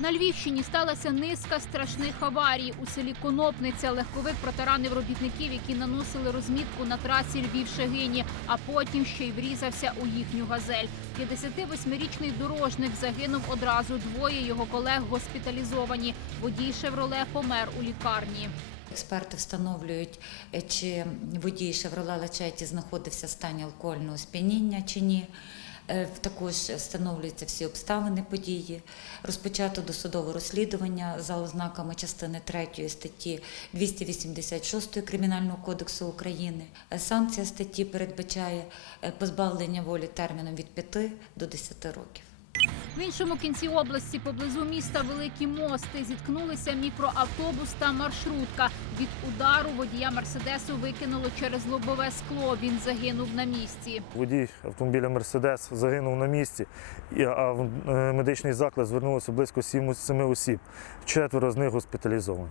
На Львівщині сталася низка страшних аварій. У селі Конопниця легковик протаранив робітників, які наносили розмітку на трасі Львів-Шегині, а потім ще й врізався у їхню газель. 58-річний дорожник загинув одразу. Двоє його колег госпіталізовані. Водій «Шевроле» помер у лікарні. Експерти встановлюють, е, чи водій «Шевроле Лачеті» знаходився в стані алкогольного сп'яніння чи ні. Е, Також встановлюються всі обставини події. Розпочато досудове розслідування за ознаками частини 3 статті 286 Кримінального кодексу України. Е, Санкція статті передбачає е, позбавлення волі терміном від 5 до 10 років. В іншому кінці області, поблизу міста Великі Мости, зіткнулися мікроавтобус та маршрутка. Від удару водія Мерседесу викинуло через лобове скло. Він загинув на місці. Водій автомобіля Мерседес загинув на місці, а в е, медичний заклад звернулося близько сім- семи осіб. Четверо з них госпіталізовані.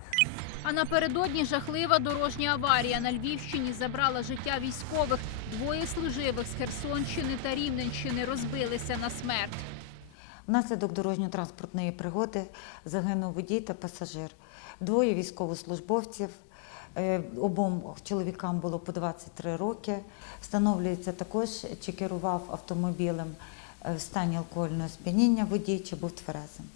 А напередодні жахлива дорожня аварія на Львівщині забрала життя військових. Двоє служивих з Херсонщини та Рівненщини розбилися на смерть. Внаслідок дорожньо-транспортної пригоди загинув водій та пасажир. Двоє військовослужбовців. е, Обом чоловікам було по 23 роки. Встановлюється також, чи керував автомобілем е, в стані алкогольного сп'яніння водій, чи був тверезим.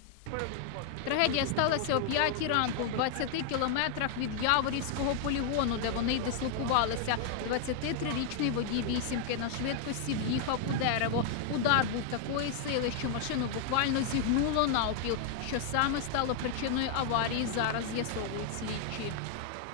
Трагедія сталася о 5 ранку в 20 кілометрах від Яворівського полігону, де вони й дислокувалися. 23-річний водій вісімки на швидкості в'їхав у дерево. Удар був такої сили, що машину буквально зігнуло навпіл. Що саме стало причиною аварії, зараз з'ясовують слідчі.